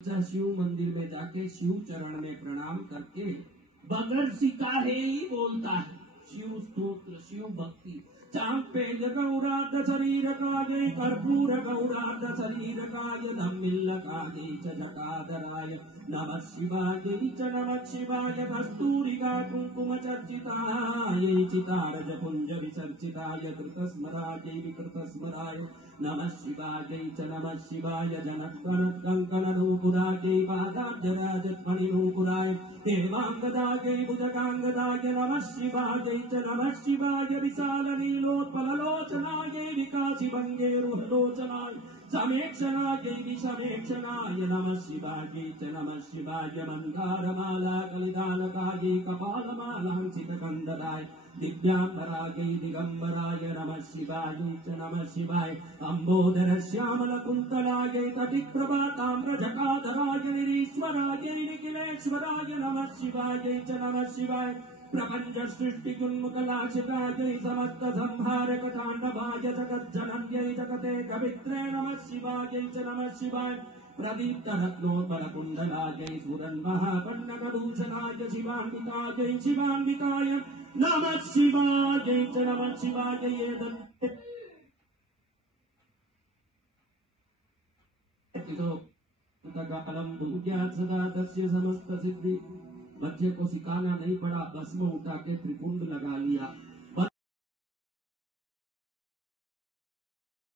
शिव मंदिर में जाके शिव चरण में प्रणाम करके बगैर सिखाए ही बोलता है शिव स्तोत्र शिव भक्ति चांपे गौराद शरीर काये कर्पूर गौराद शरीर काय धम्मिल्ल काये च जटाधराय नमः शिवाय कस्तूरिका कुंकुम चर्चिताय चितारज पुंज विसर्जिताय कृतस्मराय विकृतस्मराय नमः शिवाय जनकनक कंकन नूपुराय पादाब्जराज मणिनूपुराय देवांगदाय भुजगांगदाय नमः शिवाय विशाल नीलोत्पललोचनाय विकासी भंगेरुहलोचनाय समेक्षणाय विषमेक्षणाय नमः शिवाय मंदारमाला कलिदानकाय कपालमालांसित गंधराय दिव्यांबराय दिगंबराय नमः शिवाय अंबोदर श्यामल कुंतलाय तटिप्रभाताम्र जटाधराय निरीश्वराय निखिलेश्वराय नमः शिवाय प्रपंच सृष्टि उन्मुखलाशिताय समस्त संहारक तांडवाय जगज्जनन्यै जगते कवित्रे नमः शिवाय प्रदीप्त रत्नोत्पल कुंडलाय सुरन् महापन्नकभूषणाय शिवान्विताय नमः शिवाय ये कालम भूज्ञात सदा तस्य समस्त सिद्धि। बच्चे को सिखाना नहीं पड़ा, भस्म उठा के त्रिपुंड लगा लिया।